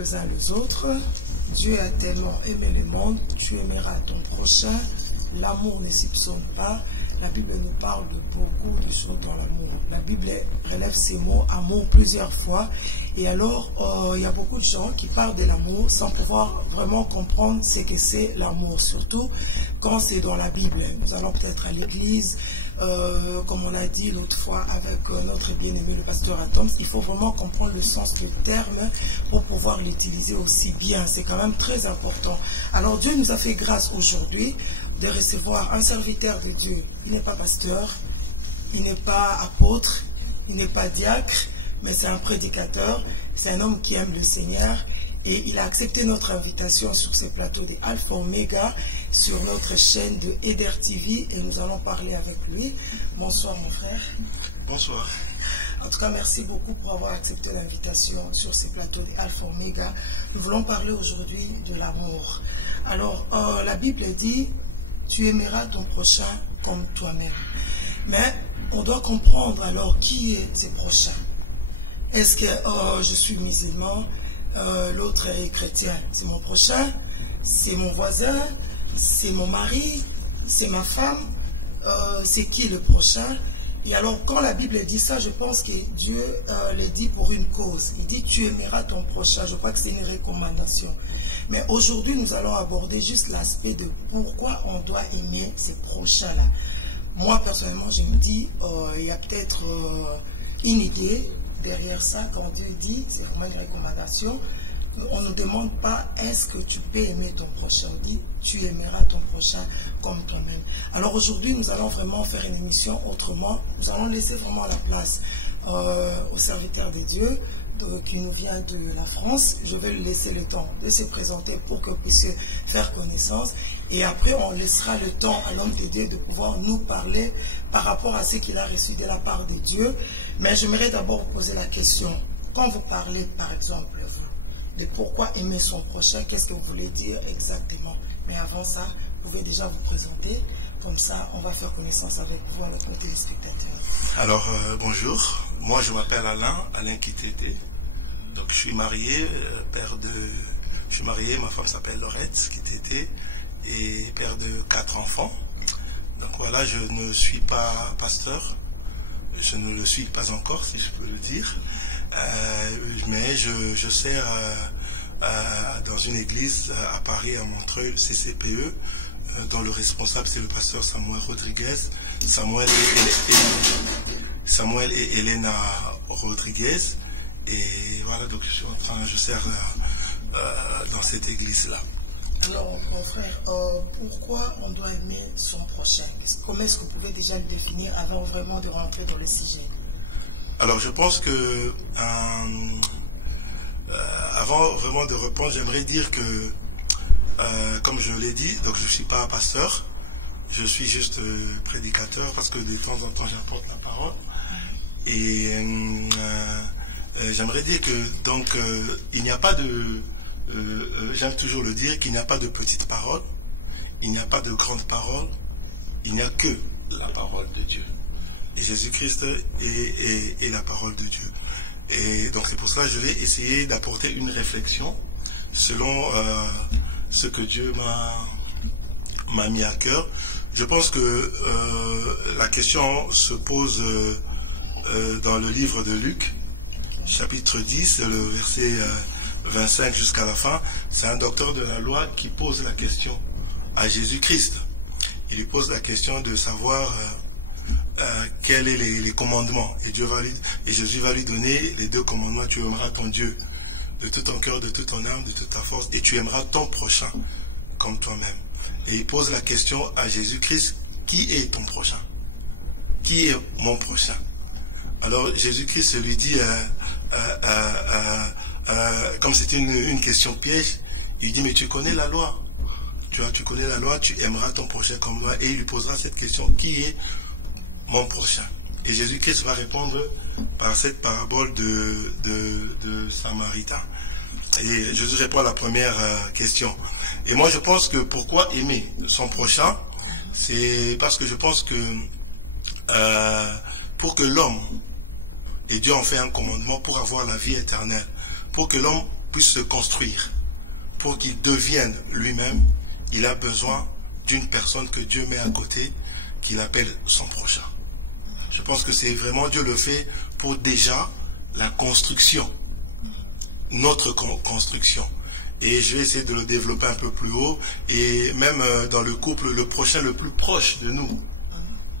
les uns les autres. Dieu a tellement aimé le monde, tu aimeras ton prochain. L'amour ne soupçonne pas. La Bible nous parle de beaucoup de choses dans l'amour. La Bible relève ces mots amour plusieurs fois. Et alors, il y a beaucoup de gens qui parlent de l'amour sans pouvoir vraiment comprendre ce que c'est l'amour. Surtout quand c'est dans la Bible. Nous allons peut-être à l'église, comme on l'a dit l'autre fois avec notre bien-aimé le pasteur Atoms. Il faut vraiment comprendre le sens du terme pour pouvoir l'utiliser aussi bien. C'est quand même très important. Alors Dieu nous a fait grâce aujourd'hui de recevoir un serviteur de Dieu. Il n'est pas pasteur, il n'est pas apôtre, il n'est pas diacre, mais c'est un prédicateur, c'est un homme qui aime le Seigneur et il a accepté notre invitation sur ce plateau de Alpha Omega, sur notre chaîne de Eder TV et nous allons parler avec lui. Bonsoir mon frère. Bonsoir. En tout cas, merci beaucoup pour avoir accepté l'invitation sur ce plateau de Alpha Omega. Nous voulons parler aujourd'hui de l'amour. Alors, la Bible dit tu aimeras ton prochain comme toi-même. Mais on doit comprendre alors qui est ce prochain. Est-ce que je suis musulman, l'autre est chrétien? C'est mon prochain, c'est mon voisin, c'est mon mari, c'est ma femme, c'est qui le prochain? Et alors quand la Bible dit ça, je pense que Dieu le dit pour une cause. Il dit tu aimeras ton prochain. Je crois que c'est une recommandation. Mais aujourd'hui, nous allons aborder juste l'aspect de pourquoi on doit aimer ces prochains-là. Moi, personnellement, je me dis, il y a peut-être une idée derrière ça. Quand Dieu dit, c'est vraiment une recommandation. On ne nous demande pas, est-ce que tu peux aimer ton prochain? On dit, tu aimeras ton prochain comme toi-même. Alors aujourd'hui, nous allons vraiment faire une émission autrement. Nous allons laisser vraiment la place aux serviteurs de Dieu, qui nous vient de la France. Je vais lui laisser le temps de se présenter pour que vous puissiez faire connaissance. Et après, on laissera le temps à l'homme de Dieu de pouvoir nous parler par rapport à ce qu'il a reçu de la part de Dieu. Mais j'aimerais d'abord vous poser la question. Quand vous parlez, par exemple, de pourquoi aimer son prochain, qu'est-ce que vous voulez dire exactement? Mais avant ça, vous pouvez déjà vous présenter. Comme ça, on va faire connaissance avec vous, à nos téléspectateurs. Alors, bonjour. Moi, je m'appelle Alain Kitete. Donc, je suis marié, je suis marié, ma femme s'appelle Laurette Kitete, et père de 4 enfants. Donc voilà, je ne suis pas pasteur. Je ne le suis pas encore, si je peux le dire. Mais je sers dans une église à Paris, à Montreuil, CCPE, dont le responsable c'est le pasteur Samuel Rodriguez, Samuel et Elena Rodriguez. Et voilà, donc je sers dans cette église-là. Alors, mon frère, pourquoi on doit aimer son prochain? Comment est-ce que vous pouvez déjà le définir avant vraiment de rentrer dans le sujet? Alors, je pense que avant vraiment de répondre, j'aimerais dire que, comme je l'ai dit, donc je ne suis pas pasteur, je suis juste prédicateur parce que de temps en temps j'apporte la parole. Et j'aimerais dire que donc il n'y a pas de, j'aime toujours le dire, qu'il n'y a pas de petites paroles, il n'y a pas de grandes paroles, il n'y a que la parole de Dieu. Et Jésus-Christ est la parole de Dieu. Et donc c'est pour ça que je vais essayer d'apporter une réflexion selon ce que Dieu m'a mis à cœur. Je pense que la question se pose dans le livre de Luc, chapitre 10, le verset 25 jusqu'à la fin. C'est un docteur de la loi qui pose la question à Jésus-Christ. Il lui pose la question de savoir quels sont les commandements. Et Jésus va lui donner les 2 commandements. Tu aimeras ton Dieu de tout ton cœur, de toute ton âme, de toute ta force, et tu aimeras ton prochain comme toi-même. Et il pose la question à Jésus-Christ, qui est ton prochain? Qui est mon prochain? Alors Jésus-Christ lui dit, comme c'était une question piège, il dit, mais tu connais la loi. Tu connais la loi, tu aimeras ton prochain comme moi. Et il lui posera cette question, qui est mon prochain? Et Jésus-Christ va répondre par cette parabole de Samaritain. Et Jésus répond à la première question. Et moi je pense que pourquoi aimer son prochain, c'est parce que je pense que pour que l'homme, et Dieu en fait un commandement pour avoir la vie éternelle, pour que l'homme puisse se construire, pour qu'il devienne lui-même, il a besoin d'une personne que Dieu met à côté, qu'il appelle son prochain. Je pense que c'est vraiment Dieu le fait pour déjà la construction, notre construction. Et je vais essayer de le développer un peu plus haut. Et même dans le couple, le prochain le plus proche de nous,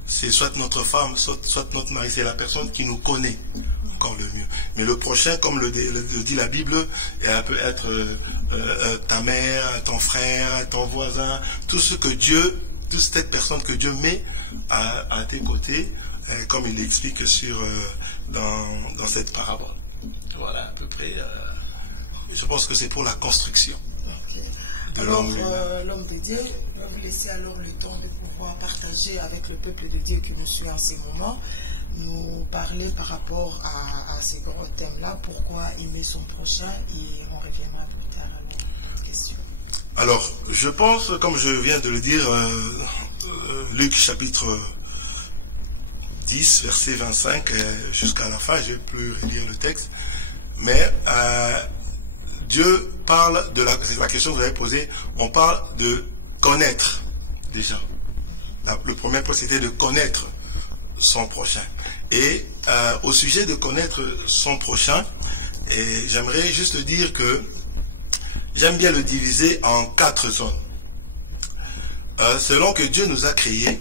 c'est soit notre femme, soit notre mari. C'est la personne qui nous connaît encore le mieux. Mais le prochain, comme le dit la Bible, elle peut être ta mère, ton frère, ton voisin, toute cette personne que Dieu met à tes côtés, comme il l'explique dans cette parabole. Voilà à peu près. Je pense que c'est pour la construction. Okay. Alors, l'homme de Dieu va vous laisser alors le temps de pouvoir partager avec le peuple de Dieu qui nous suit en ces moments, nous parler par rapport à ces grands thèmes-là, pourquoi aimer son prochain, et on reviendra plus tard à la question. Alors, je pense, comme je viens de le dire, Luc chapitre 10, verset 25, jusqu'à la fin, je ne vais plus relire le texte, mais Dieu parle c'est la question que vous avez posée, on parle de connaître déjà. Le premier point c'était de connaître son prochain. Et au sujet de connaître son prochain, j'aimerais juste dire que j'aime bien le diviser en 4 zones. Selon que Dieu nous a créés,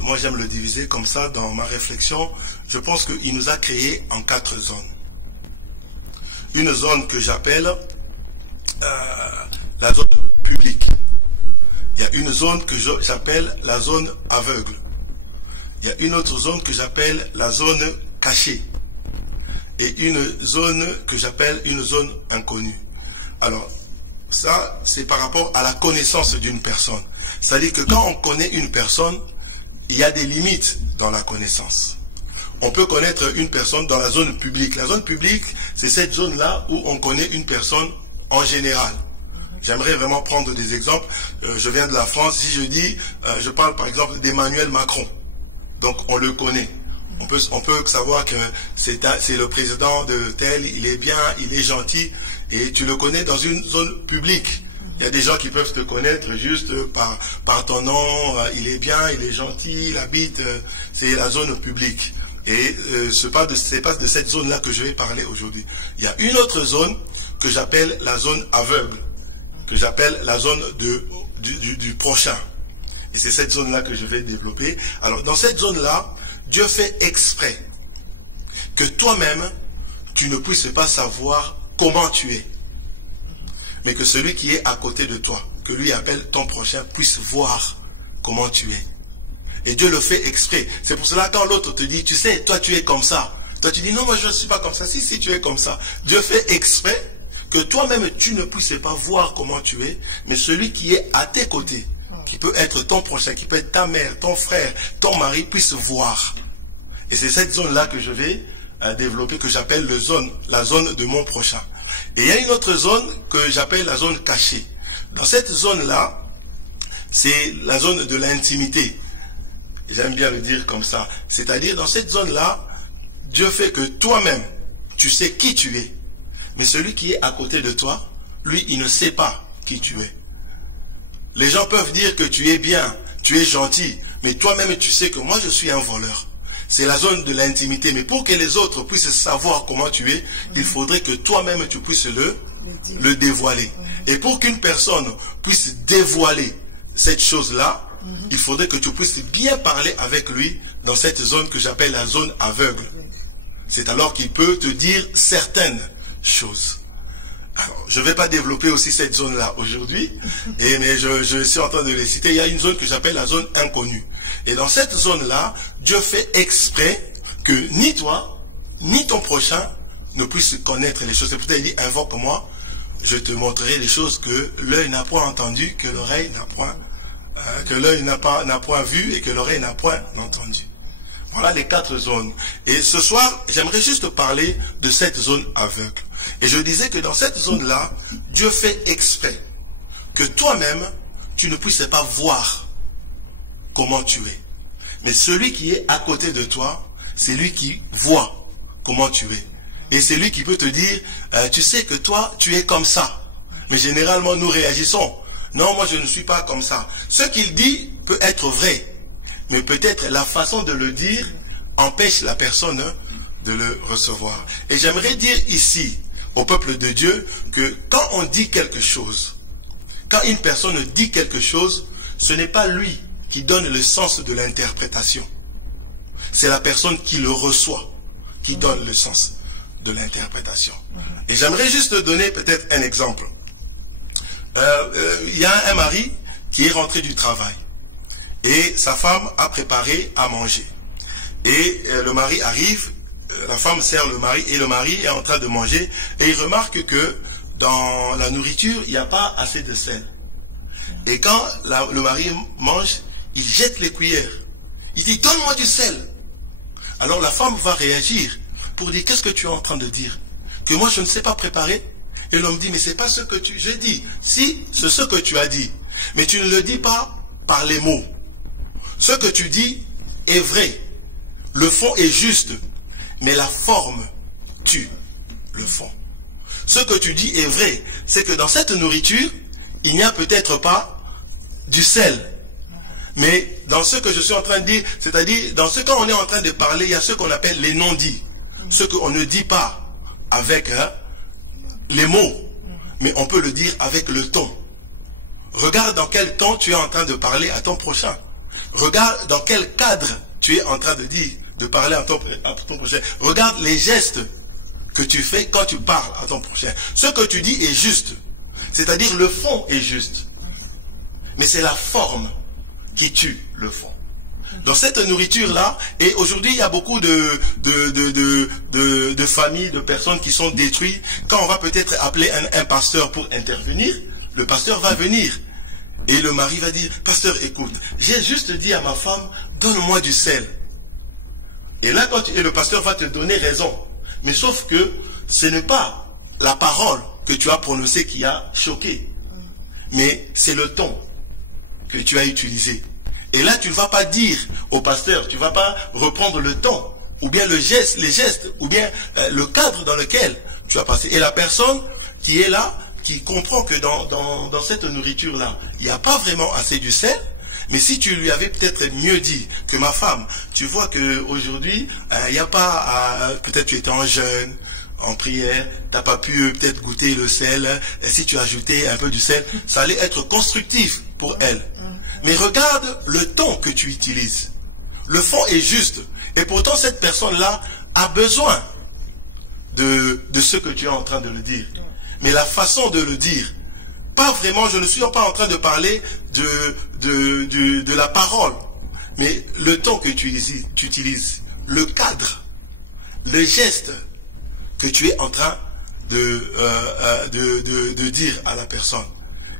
moi j'aime le diviser comme ça dans ma réflexion, je pense qu'il nous a créés en 4 zones. Une zone que j'appelle la zone publique. Il y a une zone que j'appelle la zone aveugle. Il y a une autre zone que j'appelle la zone cachée. Et une zone que j'appelle une zone inconnue. Alors, ça, c'est par rapport à la connaissance d'une personne. C'est-à-dire que quand on connaît une personne, il y a des limites dans la connaissance. On peut connaître une personne dans la zone publique. La zone publique, c'est cette zone-là où on connaît une personne en général. J'aimerais vraiment prendre des exemples. Je viens de la France. Si je dis, je parle par exemple d'Emmanuel Macron. Donc on le connaît. On peut savoir que c'est le président de tel, il est bien, il est gentil. Et tu le connais dans une zone publique. Il y a des gens qui peuvent te connaître juste par ton nom. Il est bien, il est gentil, il habite. C'est la zone publique. Et c'est pas de cette zone-là que je vais parler aujourd'hui. Il y a une autre zone que j'appelle la zone aveugle, que j'appelle la zone du prochain. Et c'est cette zone-là que je vais développer. Alors, dans cette zone-là, Dieu fait exprès que toi-même, tu ne puisses pas savoir comment tu es. Mais que celui qui est à côté de toi, que lui appelle ton prochain, puisse voir comment tu es. Et Dieu le fait exprès. C'est pour cela quand l'autre te dit, tu sais, toi tu es comme ça. Toi tu dis, non, moi je ne suis pas comme ça. Si tu es comme ça. Dieu fait exprès que toi-même tu ne puisses pas voir comment tu es. Mais celui qui est à tes côtés, qui peut être ton prochain, qui peut être ta mère, ton frère, ton mari, puisse voir. Et c'est cette zone-là que je vais développer, que j'appelle la zone de mon prochain. Et il y a une autre zone que j'appelle la zone cachée. Dans cette zone-là, c'est la zone de l'intimité. J'aime bien le dire comme ça. C'est-à-dire, dans cette zone-là, Dieu fait que toi-même, tu sais qui tu es. Mais celui qui est à côté de toi, lui, il ne sait pas qui tu es. Les gens peuvent dire que tu es bien, tu es gentil, mais toi-même, tu sais que moi, je suis un voleur. C'est la zone de l'intimité. Mais pour que les autres puissent savoir comment tu es, il faudrait que toi-même, tu puisses le dévoiler. Et pour qu'une personne puisse dévoiler cette chose-là, il faudrait que tu puisses bien parler avec lui dans cette zone que j'appelle la zone aveugle. C'est alors qu'il peut te dire certaines choses. Alors, je ne vais pas développer aussi cette zone-là aujourd'hui, mais je suis en train de les citer. Il y a une zone que j'appelle la zone inconnue. Et dans cette zone-là, Dieu fait exprès que ni toi, ni ton prochain ne puissent connaître les choses. C'est pour ça qu'il dit, invoque-moi, je te montrerai les choses que l'œil n'a point entendues, que l'oreille n'a point que l'œil n'a point vu et que l'oreille n'a point entendu. Voilà les 4 zones. Et ce soir, j'aimerais juste parler de cette zone aveugle. Et je disais que dans cette zone-là, Dieu fait exprès que toi-même, tu ne puisses pas voir comment tu es. Mais celui qui est à côté de toi, c'est lui qui voit comment tu es. Et c'est lui qui peut te dire, tu sais que toi, tu es comme ça. Mais généralement, nous réagissons. Non, moi je ne suis pas comme ça. Ce qu'il dit peut être vrai. Mais peut-être la façon de le dire empêche la personne de le recevoir. Et j'aimerais dire ici, au peuple de Dieu, que quand on dit quelque chose, quand une personne dit quelque chose, ce n'est pas lui qui donne le sens de l'interprétation. C'est la personne qui le reçoit, qui donne le sens de l'interprétation. Et j'aimerais juste donner peut-être un exemple. Il y a un mari qui est rentré du travail et sa femme a préparé à manger. Et le mari arrive, la femme sert le mari et le mari est en train de manger et il remarque que dans la nourriture, il n'y a pas assez de sel. Et quand le mari mange, il jette les cuillères. Il dit, donne-moi du sel. Alors la femme va réagir pour dire, qu'est-ce que tu es en train de dire? Que moi je ne sais pas préparer? Et l'homme dit, mais c'est pas ce que je dis. Si, c'est ce que tu as dit. Mais tu ne le dis pas par les mots. Ce que tu dis est vrai. Le fond est juste. Mais la forme tue le fond. Ce que tu dis est vrai. C'est que dans cette nourriture, il n'y a peut-être pas du sel. Mais dans ce que je suis en train de dire, c'est-à-dire, dans ce qu'on est en train de parler, il y a ce qu'on appelle les non-dits. Ce qu'on ne dit pas avec les mots, mais on peut le dire avec le ton. Regarde dans quel ton tu es en train de parler à ton prochain. Regarde dans quel cadre tu es en train de dire, de parler à ton prochain. Regarde les gestes que tu fais quand tu parles à ton prochain. Ce que tu dis est juste. C'est-à-dire le fond est juste. Mais c'est la forme qui tue le fond. Dans cette nourriture-là, et aujourd'hui il y a beaucoup de familles, de personnes qui sont détruites. Quand on va peut-être appeler un pasteur pour intervenir, le pasteur va venir. Et le mari va dire, pasteur écoute, j'ai juste dit à ma femme, donne-moi du sel. Et là, et le pasteur va te donner raison. Mais sauf que ce n'est pas la parole que tu as prononcée qui a choqué. Mais c'est le ton que tu as utilisé. Et là, tu ne vas pas dire au pasteur, tu ne vas pas reprendre le ton, ou bien les gestes, ou bien le cadre dans lequel tu as passé. Et la personne qui est là, qui comprend que dans cette nourriture-là, il n'y a pas vraiment assez du sel, mais si tu lui avais peut-être mieux dit que ma femme, tu vois qu'aujourd'hui, il n'y a pas, peut-être tu étais en jeûne, en prière, tu n'as pas pu peut-être goûter le sel, et si tu ajoutais un peu du sel, ça allait être constructif pour elle. Mais regarde le ton que tu utilises. Le fond est juste. Et pourtant, cette personne-là a besoin de ce que tu es en train de le dire. Mais la façon de le dire, pas vraiment, je ne suis pas en train de parler de la parole, mais le ton que tu utilises, le cadre, le geste que tu es en train de dire à la personne.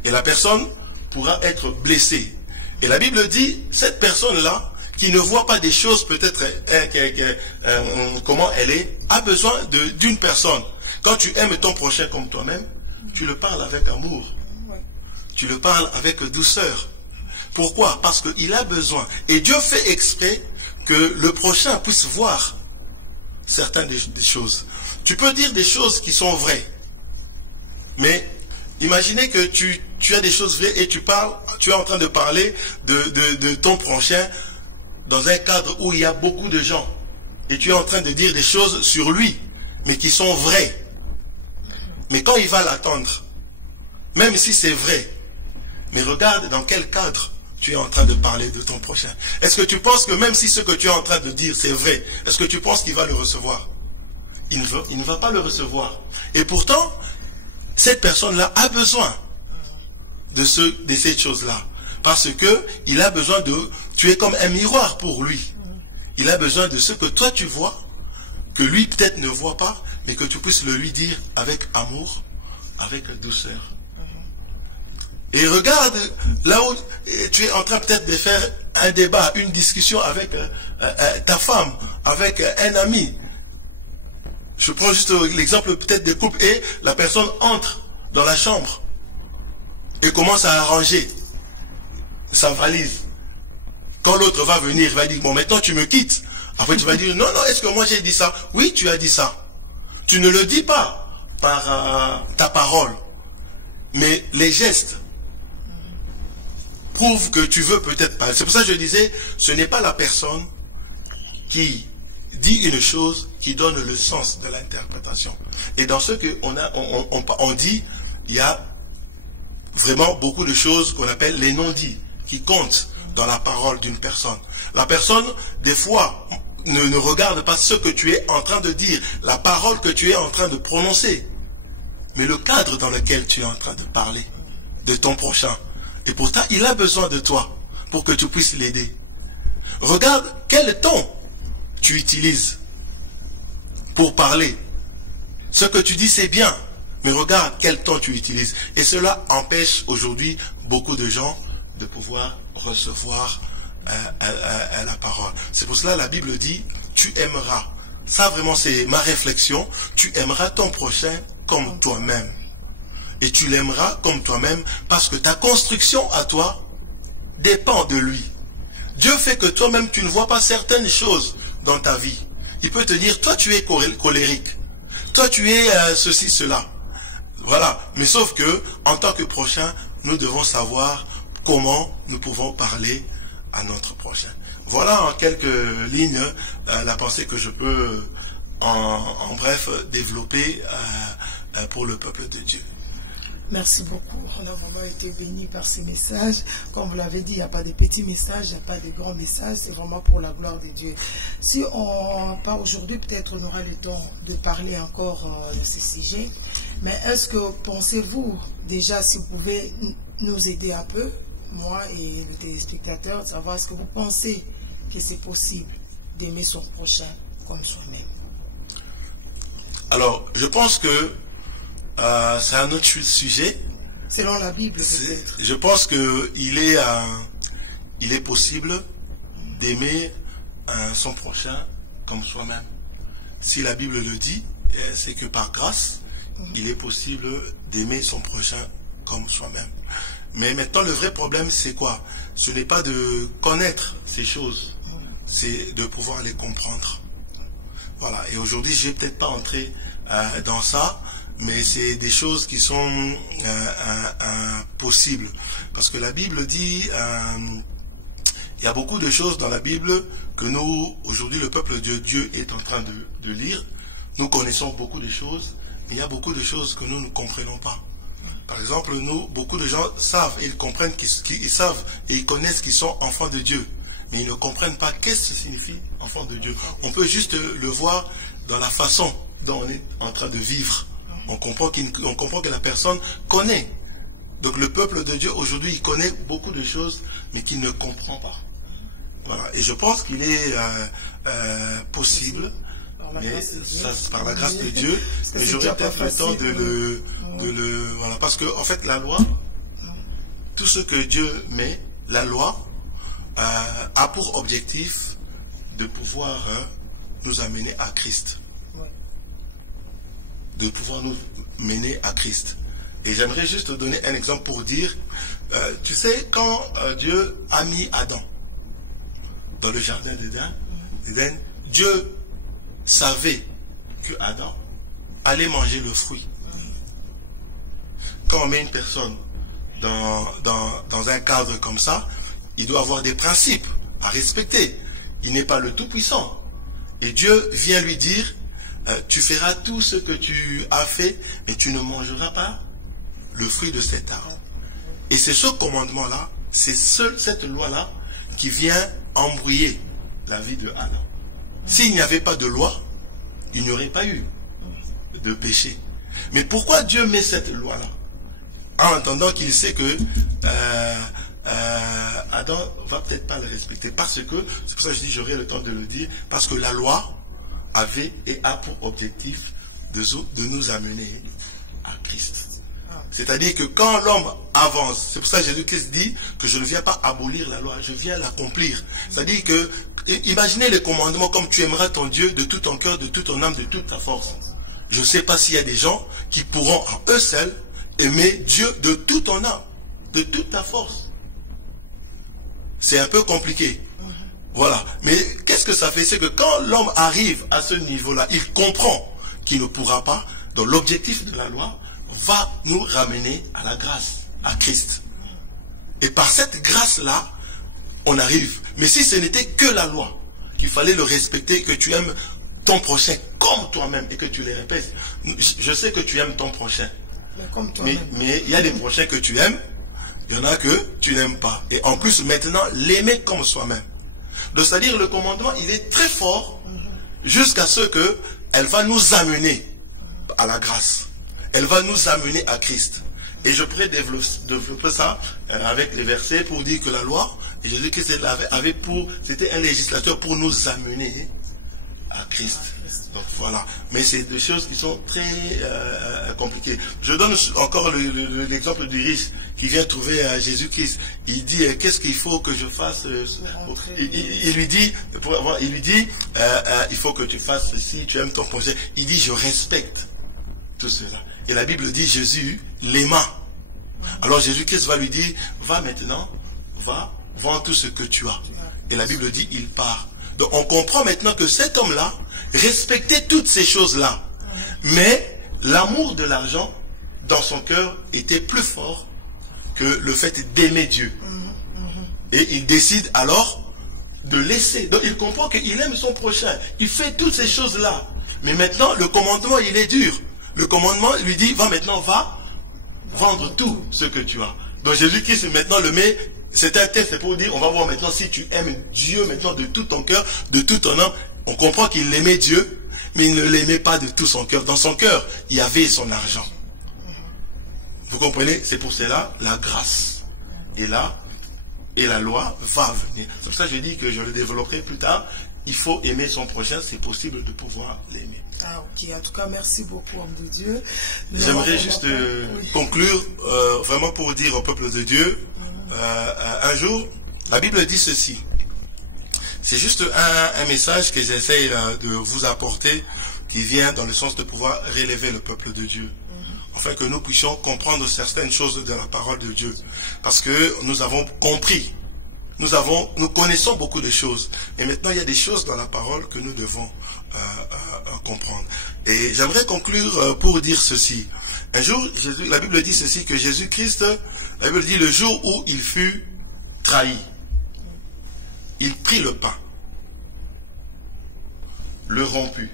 Et la personne pourra être blessée. Et la Bible dit, cette personne-là, qui ne voit pas des choses peut-être comment elle est, a besoin d'une personne. Quand tu aimes ton prochain comme toi-même, tu le parles avec amour. Tu le parles avec douceur. Pourquoi? Parce qu'il a besoin. Et Dieu fait exprès que le prochain puisse voir certaines des choses. Tu peux dire des choses qui sont vraies. Mais imaginez que tu as des choses vraies et tu es en train de parler de ton prochain dans un cadre où il y a beaucoup de gens. Et tu es en train de dire des choses sur lui, mais qui sont vraies. Mais quand il va l'attendre, même si c'est vrai, mais regarde dans quel cadre tu es en train de parler de ton prochain. Est-ce que tu penses que même si ce que tu es en train de dire c'est vrai, est-ce que tu penses qu'il va le recevoir? Il ne va pas le recevoir. Et pourtant, cette personne-là a besoin de cette chose-là. Parce que il a besoin tu es comme un miroir pour lui. Il a besoin de ce que toi tu vois, que lui peut-être ne voit pas, mais que tu puisses le lui dire avec amour, avec douceur. Et regarde, là où tu es en train peut-être de faire un débat, une discussion avec ta femme, avec un ami. Je prends juste l'exemple peut-être des couples et la personne entre dans la chambre et commence à arranger sa valise. Quand l'autre va venir, il va dire, bon maintenant tu me quittes. Après tu vas dire, non, est-ce que moi j'ai dit ça? Oui, tu as dit ça. Tu ne le dis pas par ta parole, mais les gestes prouvent que tu veux peut-être pas. C'est pour ça que je disais, ce n'est pas la personne qui dit une chose qui donne le sens de l'interprétation. Et dans ce qu'on dit, il y a vraiment beaucoup de choses qu'on appelle les non-dits qui comptent dans la parole d'une personne. La personne, des fois, ne regarde pas ce que tu es en train de dire, la parole que tu es en train de prononcer, mais le cadre dans lequel tu es en train de parler de ton prochain. Et pourtant, il a besoin de toi pour que tu puisses l'aider. Regarde quel ton tu utilises pour parler. Ce que tu dis, c'est bien, mais regarde quel ton tu utilises. Et cela empêche aujourd'hui beaucoup de gens de pouvoir recevoir la parole. C'est pour cela que la Bible dit, tu aimeras. Ça vraiment c'est ma réflexion. Tu aimeras ton prochain comme toi-même. Et tu l'aimeras comme toi-même parce que ta construction à toi dépend de lui. Dieu fait que toi-même tu ne vois pas certaines choses dans ta vie. Il peut te dire, toi tu es colérique. Toi tu es ceci, cela. Voilà. Mais sauf que, en tant que prochain, nous devons savoir comment nous pouvons parler à notre prochain. Voilà en quelques lignes la pensée que je peux en bref développer pour le peuple de Dieu. Merci beaucoup. On a vraiment été bénis par ces messages. Comme vous l'avez dit, il n'y a pas de petits messages, il n'y a pas de grands messages. C'est vraiment pour la gloire de Dieu. Si on part aujourd'hui, peut-être on aura le temps de parler encore de ce sujet. Mais est-ce que pensez-vous déjà, si vous pouvez nous aider un peu, moi et le téléspectateur, savoir ce que vous pensez que c'est possible d'aimer son prochain comme soi-même? Alors, je pense que c'est un autre sujet. Selon la Bible, peut-être. Je pense qu'il est possible d'aimer son prochain comme soi-même. Si la Bible le dit, c'est que par grâce, il est possible d'aimer son prochain comme soi-même. Mais maintenant, le vrai problème, c'est quoi? Ce n'est pas de connaître ces choses, c'est de pouvoir les comprendre. Voilà. Et aujourd'hui, je ne vais peut-être pas entrer dans ça, mais c'est des choses qui sont possibles. Parce que la Bible dit, il y a beaucoup de choses dans la Bible que nous, aujourd'hui, le peuple de Dieu est en train de lire. Nous connaissons beaucoup de choses, mais il y a beaucoup de choses que nous ne comprenons pas. Par exemple, nous, beaucoup de gens savent et ils comprennent qu'ils savent et ils connaissent qu'ils sont enfants de Dieu. Mais ils ne comprennent pas qu'est-ce que signifie enfant de Dieu. On peut juste le voir dans la façon dont on est en train de vivre. On comprend que la personne connaît. Donc le peuple de Dieu aujourd'hui, il connaît beaucoup de choses, mais qu'il ne comprend pas. Voilà. Et je pense qu'il est possible, mais ça, par la grâce de Dieu, mais j'aurais peut-être le temps de le... Voilà. Parce que, en fait, la loi, tout ce que Dieu met, la loi, a pour objectif de pouvoir nous amener à Christ. De pouvoir nous mener à Christ. Et j'aimerais juste te donner un exemple pour dire, tu sais, quand Dieu a mis Adam dans le jardin d'Éden, Dieu savait que Adam allait manger le fruit. Quand on met une personne dans un cadre comme ça, il doit avoir des principes à respecter. Il n'est pas le Tout-Puissant. Et Dieu vient lui dire, tu feras tout ce que tu as fait, mais tu ne mangeras pas le fruit de cet arbre. Et c'est ce commandement-là, c'est cette loi-là qui vient embrouiller la vie de Adam. S'il n'y avait pas de loi, il n'y aurait pas eu de péché. Mais pourquoi Dieu met cette loi-là? En entendant qu'il sait que Adam va peut-être pas le respecter. Parce que, c'est pour ça que je dis, j'aurai le temps de le dire, parce que la loi avait et a pour objectif de nous amener à Christ. C'est-à-dire que quand l'homme avance, c'est pour ça que Jésus-Christ dit que je ne viens pas abolir la loi, je viens l'accomplir. C'est-à-dire que, imaginez les commandements comme tu aimeras ton Dieu de tout ton cœur, de toute ton âme, de toute ta force. Je ne sais pas s'il y a des gens qui pourront en eux seuls aimer Dieu de toute ton âme, de toute ta force. C'est un peu compliqué. Voilà. Mais qu'est-ce que ça fait? C'est que quand l'homme arrive à ce niveau-là, il comprend qui ne pourra pas. Donc l'objectif de la loi va nous ramener à la grâce, à Christ. Et par cette grâce-là, on arrive. Mais si ce n'était que la loi, qu'il fallait le respecter, que tu aimes ton prochain comme toi-même et que tu les répètes. Je sais que tu aimes ton prochain. Mais il y a des prochains que tu aimes, il y en a que tu n'aimes pas. Et en plus, maintenant, l'aimer comme soi-même. Donc, c'est-à-dire, le commandement, il est très fort jusqu'à ce qu'elle va nous amener à la grâce. Elle va nous amener à Christ. Et je pourrais développer ça avec les versets pour dire que la loi, Jésus-Christ c'était un législateur pour nous amener à Christ. Donc voilà. Mais c'est des choses qui sont très compliquées. Je donne encore l'exemple du riche qui vient trouver Jésus-Christ. Il dit, qu'est-ce qu'il faut que je fasse? Il lui dit, il faut que tu fasses ceci, tu aimes ton projet. Il dit, je respecte tout cela. Et la Bible dit, Jésus l'aima. Alors Jésus-Christ va lui dire, va maintenant, va, vends tout ce que tu as. Et la Bible dit, il part. Donc on comprend maintenant que cet homme-là respectait toutes ces choses-là. Mais l'amour de l'argent dans son cœur était plus fort que le fait d'aimer Dieu. Et il décide alors de laisser. Donc il comprend qu'il aime son prochain. Il fait toutes ces choses-là. Mais maintenant, le commandement, il est dur. Le commandement lui dit, va maintenant, va vendre tout ce que tu as. Donc Jésus-Christ maintenant le met. C'est un texte pour dire, on va voir maintenant si tu aimes Dieu maintenant de tout ton cœur, de tout ton âme. On comprend qu'il aimait Dieu, mais il ne l'aimait pas de tout son cœur. Dans son cœur, il y avait son argent. Vous comprenez? C'est pour cela, la grâce est là et la loi va venir. C'est pour ça que je dis que je le développerai plus tard. Il faut aimer son prochain, c'est possible de pouvoir l'aimer. Ah ok, en tout cas merci beaucoup homme de Dieu. J'aimerais juste conclure vraiment pour dire au peuple de Dieu, un jour, la Bible dit ceci. C'est juste un message que j'essaie de vous apporter qui vient dans le sens de pouvoir relever le peuple de Dieu. Afin que nous puissions comprendre certaines choses de la parole de Dieu. Parce que nous avons compris. Nous connaissons beaucoup de choses. Et maintenant, il y a des choses dans la parole que nous devons comprendre. Et j'aimerais conclure pour dire ceci. Un jour, la Bible dit ceci, que Jésus-Christ, la Bible dit, le jour où il fut trahi, il prit le pain, le romput,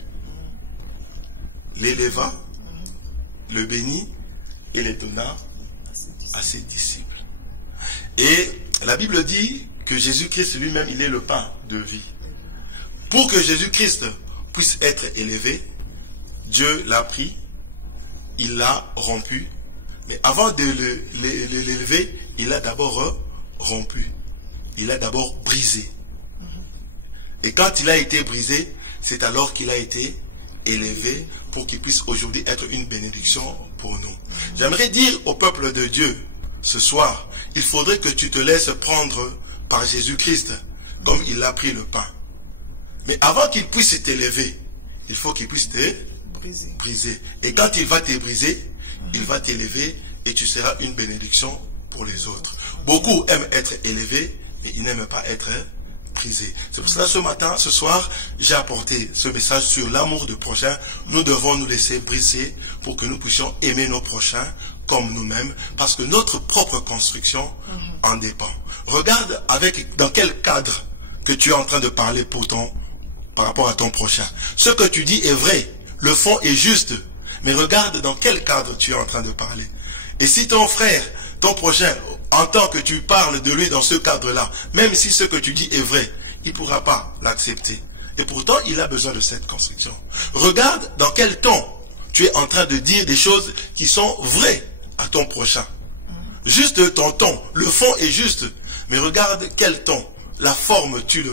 l'éleva, le bénit et le donna à ses disciples. Et la Bible dit que Jésus-Christ lui-même, il est le pain de vie. Pour que Jésus-Christ puisse être élevé, Dieu l'a pris, il l'a rompu, mais avant de l'élever, il l'a d'abord rompu. Il a d'abord brisé. Et quand il a été brisé, c'est alors qu'il a été élevé pour qu'il puisse aujourd'hui être une bénédiction pour nous. J'aimerais dire au peuple de Dieu, ce soir, il faudrait que tu te laisses prendre par Jésus-Christ, comme il a pris le pain. Mais avant qu'il puisse t'élever, il faut qu'il puisse te briser. Et quand il va te briser, il va t'élever et tu seras une bénédiction pour les autres. Beaucoup aiment être élevés, mais ils n'aiment pas être brisés. C'est pour cela ce soir, j'ai apporté ce message sur l'amour du prochain. Nous devons nous laisser briser pour que nous puissions aimer nos prochains comme nous-mêmes, parce que notre propre construction en dépend. Regarde dans quel cadre que tu es en train de parler par rapport à ton prochain. Ce que tu dis est vrai, le fond est juste, mais regarde dans quel cadre tu es en train de parler. Et si ton frère, ton prochain, entend que tu parles de lui dans ce cadre-là, même si ce que tu dis est vrai, il ne pourra pas l'accepter. Et pourtant, il a besoin de cette construction. Regarde dans quel ton tu es en train de dire des choses qui sont vraies à ton prochain. Juste ton ton, le fond est juste, mais regarde quel ton, la forme tue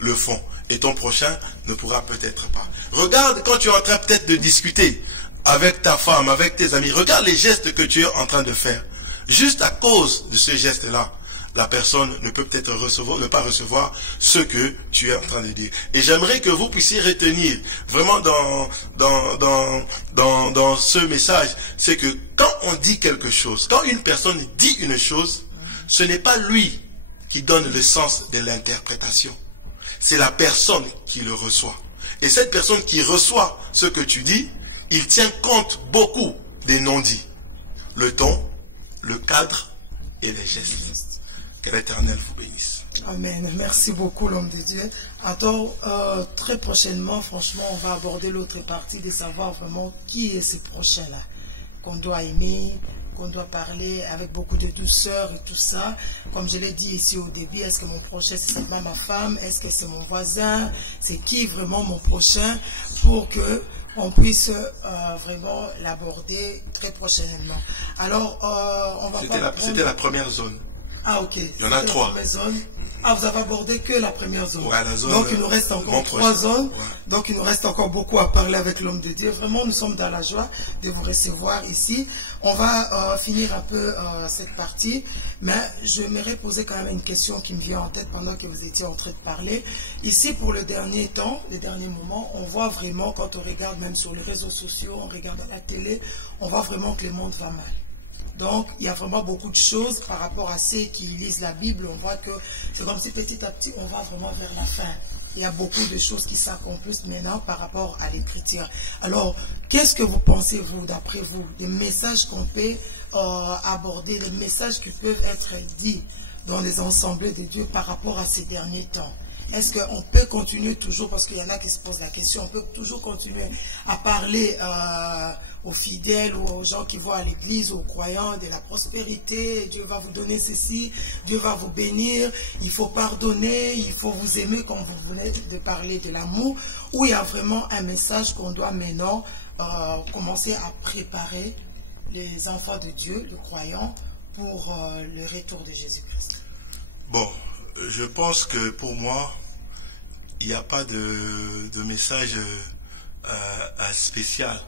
le fond. Et ton prochain ne pourra peut-être pas. Regarde quand tu es en train peut-être de discuter avec ta femme, avec tes amis. Regarde les gestes que tu es en train de faire. Juste à cause de ce geste-là, la personne ne peut peut-être ne pas recevoir ce que tu es en train de dire. Et j'aimerais que vous puissiez retenir vraiment dans ce message, c'est que quand on dit quelque chose, quand une personne dit une chose, ce n'est pas lui qui donne le sens de l'interprétation. C'est la personne qui le reçoit. Et cette personne qui reçoit ce que tu dis, il tient compte beaucoup des non-dits. Le ton, le cadre et les gestes. Que l'Éternel vous bénisse. Amen. Merci beaucoup, l'homme de Dieu. Attends, très prochainement, franchement, on va aborder l'autre partie de savoir vraiment qui est ce prochain-là, qu'on doit aimer, qu'on doit parler avec beaucoup de douceur et tout ça. Comme je l'ai dit ici au début, est-ce que mon prochain, c'est seulement ma femme? Est-ce que c'est mon voisin? C'est qui vraiment mon prochain? Pour que on puisse vraiment l'aborder très prochainement. Alors, on va C'était la première zone. Ah, ok. Il y en a 3. Ah, vous avez abordé que la première zone. Ouais, la zone. Donc, il nous reste encore 3 zones. Ouais. Donc, il nous reste encore beaucoup à parler avec l'homme de Dieu. Vraiment, nous sommes dans la joie de vous recevoir ici. On va finir un peu cette partie. Mais j'aimerais poser quand même une question qui me vient en tête pendant que vous étiez en train de parler. Ici, pour le dernier temps, les derniers moments, on voit vraiment, quand on regarde même sur les réseaux sociaux, on regarde à la télé, on voit vraiment que le monde va mal. Donc, il y a vraiment beaucoup de choses par rapport à ceux qui lisent la Bible. On voit que c'est comme si petit à petit, on va vraiment vers la fin. Il y a beaucoup de choses qui s'accomplissent maintenant par rapport à l'écriture. Alors, qu'est-ce que vous pensez, vous, d'après vous, des messages qu'on peut aborder, des messages qui peuvent être dits dans les assemblées de Dieu par rapport à ces derniers temps? Est-ce qu'on peut continuer toujours, parce qu'il y en a qui se posent la question, on peut toujours continuer à parler aux fidèles ou aux gens qui vont à l'église, aux croyants, de la prospérité, Dieu va vous donner ceci, Dieu va vous bénir, il faut pardonner, il faut vous aimer, comme vous venez de parler de l'amour, ou il y a vraiment un message qu'on doit maintenant commencer à préparer les enfants de Dieu, les croyants, pour le retour de Jésus-Christ? Bon, je pense que pour moi, il n'y a pas de message spécial.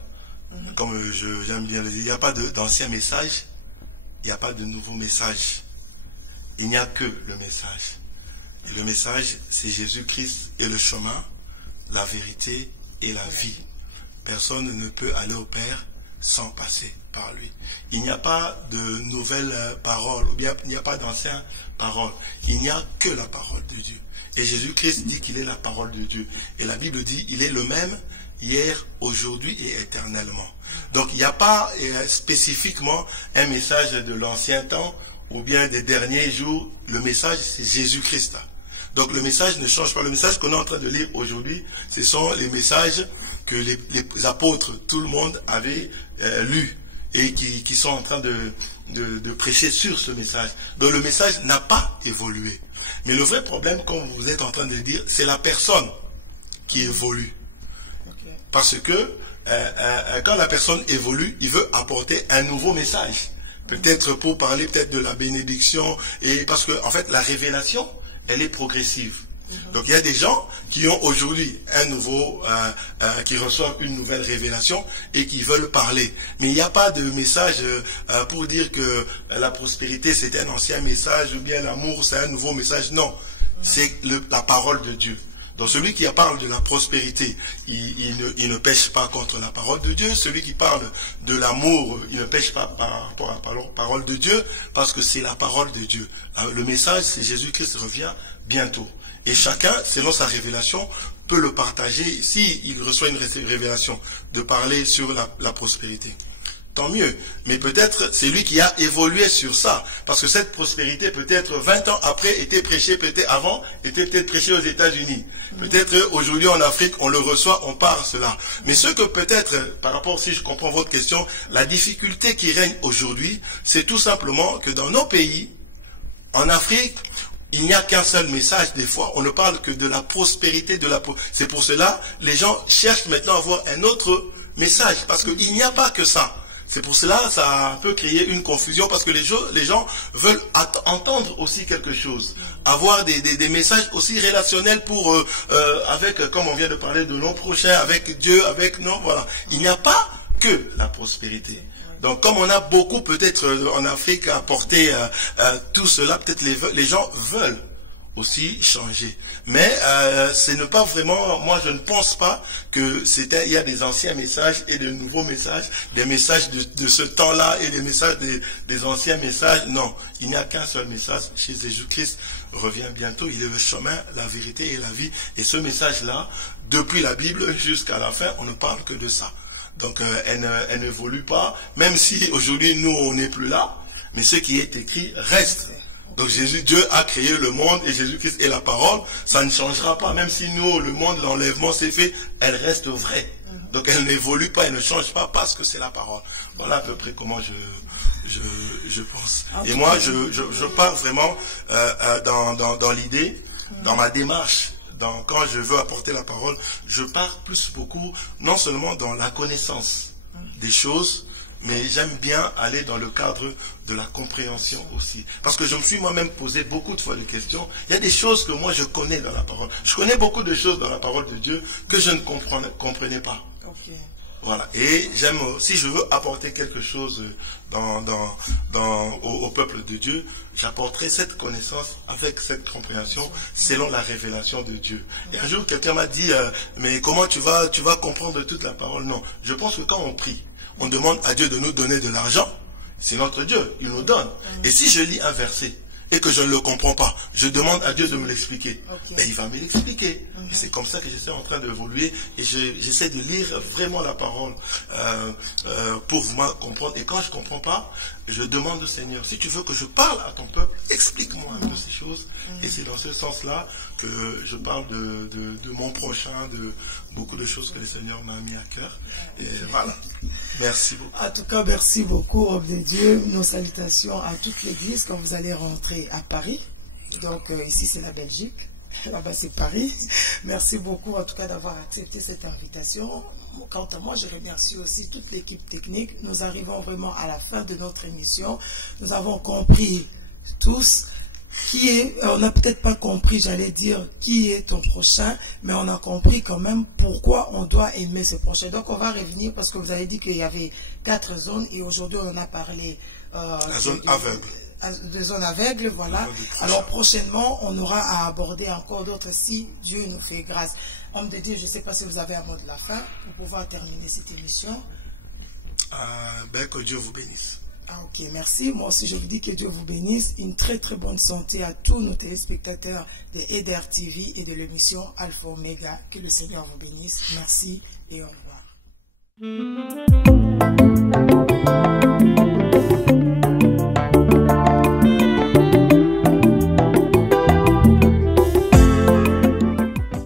Comme j'aime bien le dire, il n'y a pas d'ancien message, il n'y a pas de nouveau message. Il n'y a que le message. Et le message, c'est Jésus-Christ et le chemin, la vérité et la vie. Personne ne peut aller au Père sans passer par lui. Il n'y a pas de nouvelles paroles, ou bien il n'y a pas d'anciennes paroles. Il n'y a que la parole de Dieu. Et Jésus-Christ dit qu'il est la parole de Dieu. Et la Bible dit il est le même hier, aujourd'hui et éternellement. Donc il n'y a pas spécifiquement un message de l'ancien temps ou bien des derniers jours. Le message, c'est Jésus-Christ. Donc le message ne change pas. Le message qu'on est en train de lire aujourd'hui, ce sont les messages que les apôtres, tout le monde avait lus et qui sont en train de prêcher sur ce message. Donc le message n'a pas évolué. Mais le vrai problème, comme vous êtes en train de le dire, c'est la personne qui évolue. Parce que quand la personne évolue, il veut apporter un nouveau message. Peut-être pour parler peut-être de la bénédiction. Et parce que en fait, la révélation, elle est progressive. Donc il y a des gens qui ont aujourd'hui un nouveau, qui reçoivent une nouvelle révélation et qui veulent parler. Mais il n'y a pas de message pour dire que la prospérité c'est un ancien message ou bien l'amour c'est un nouveau message. Non, c'est la parole de Dieu. Donc celui qui parle de la prospérité, il ne pêche pas contre la parole de Dieu. Celui qui parle de l'amour, il ne pêche pas par rapport à la parole de Dieu, parce que c'est la parole de Dieu. Le message, c'est Jésus-Christ revient bientôt. Et chacun, selon sa révélation, peut le partager s'il reçoit une révélation de parler sur la prospérité. Tant mieux. Mais peut-être c'est lui qui a évolué sur ça. Parce que cette prospérité, peut-être 20 ans après, était prêchée, peut-être avant, était peut-être prêchée aux États-Unis. Peut-être aujourd'hui en Afrique, on le reçoit, on parle cela. Mais ce que peut-être, par rapport, si je comprends votre question, la difficulté qui règne aujourd'hui, c'est tout simplement que dans nos pays, en Afrique, il n'y a qu'un seul message des fois. On ne parle que de la prospérité, c'est pour cela, les gens cherchent maintenant à avoir un autre message. Parce qu'il n'y a pas que ça. C'est pour cela ça peut créer une confusion parce que les gens veulent entendre aussi quelque chose, avoir des messages aussi relationnels pour avec, comme on vient de parler de l'an prochain, avec Dieu, avec non, voilà. Il n'y a pas que la prospérité. Donc comme on a beaucoup peut-être en Afrique apporté tout cela, peut-être les gens veulent aussi changer. Mais ce n'est pas vraiment, moi je ne pense pas que il y a des anciens messages et de nouveaux messages, des messages de ce temps-là et des messages des anciens messages. Non, il n'y a qu'un seul message. Chez Jésus-Christ revient bientôt. Il est le chemin, la vérité et la vie. Et ce message-là, depuis la Bible jusqu'à la fin, on ne parle que de ça. Donc elle n'évolue pas, même si aujourd'hui nous on n'est plus là, mais ce qui est écrit reste. Donc Dieu a créé le monde et Jésus-Christ est la parole, ça ne changera pas. Même si nous, le monde, l'enlèvement s'est fait, elle reste vraie. Donc elle n'évolue pas, elle ne change pas parce que c'est la parole. Voilà à peu près comment je pense. Et moi, je pars vraiment dans l'idée, dans ma démarche. Quand je veux apporter la parole, je pars beaucoup, non seulement dans la connaissance des choses, mais j'aime bien aller dans le cadre de la compréhension aussi. Parce que je me suis moi-même posé beaucoup de fois des questions. Il y a des choses que moi je connais dans la parole. Je connais beaucoup de choses dans la parole de Dieu que je ne comprenais pas. Okay. Voilà. Et j'aime, si je veux apporter quelque chose au peuple de Dieu, j'apporterai cette connaissance avec cette compréhension selon la révélation de Dieu. Et un jour, quelqu'un m'a dit, mais comment tu vas comprendre toute la parole? Non. Je pense que quand on prie, on demande à Dieu de nous donner de l'argent. C'est notre Dieu, il nous donne. Et si je lis un verset et que je ne le comprends pas, je demande à Dieu de me l'expliquer. Ben, il va me l'expliquer. Et c'est comme ça que je suis en train d'évoluer et j'essaie de lire vraiment la parole pour vous comprendre. Et quand je ne comprends pas, je demande au Seigneur, si tu veux que je parle à ton peuple, explique-moi un peu ces choses. Et c'est dans ce sens-là que je parle de mon prochain, de beaucoup de choses que le Seigneur m'a mis à cœur. Et voilà. Merci beaucoup. En tout cas, merci beaucoup, homme de Dieu. Nos salutations à toute l'église quand vous allez rentrer à Paris. Donc, ici, c'est la Belgique. Là-bas, c'est Paris. Merci beaucoup, en tout cas, d'avoir accepté cette invitation. Quant à moi, je remercie aussi toute l'équipe technique. Nous arrivons vraiment à la fin de notre émission. Nous avons compris tous on n'a peut-être pas compris, j'allais dire, qui est ton prochain, mais on a compris quand même pourquoi on doit aimer ce prochain. Donc, on va revenir parce que vous avez dit qu'il y avait 4 zones et aujourd'hui, on en a parlé. La zone aveugle. De zones aveugles, voilà. Alors, prochainement, on aura à aborder encore d'autres si Dieu nous fait grâce. Homme de Dieu, je ne sais pas si vous avez un mot de la fin pour pouvoir terminer cette émission. Que Dieu vous bénisse. Ah, ok, merci. Moi aussi, je vous dis que Dieu vous bénisse. Une très très bonne santé à tous nos téléspectateurs de Eder TV et de l'émission Alpha Omega. Que le Seigneur vous bénisse. Merci et au revoir.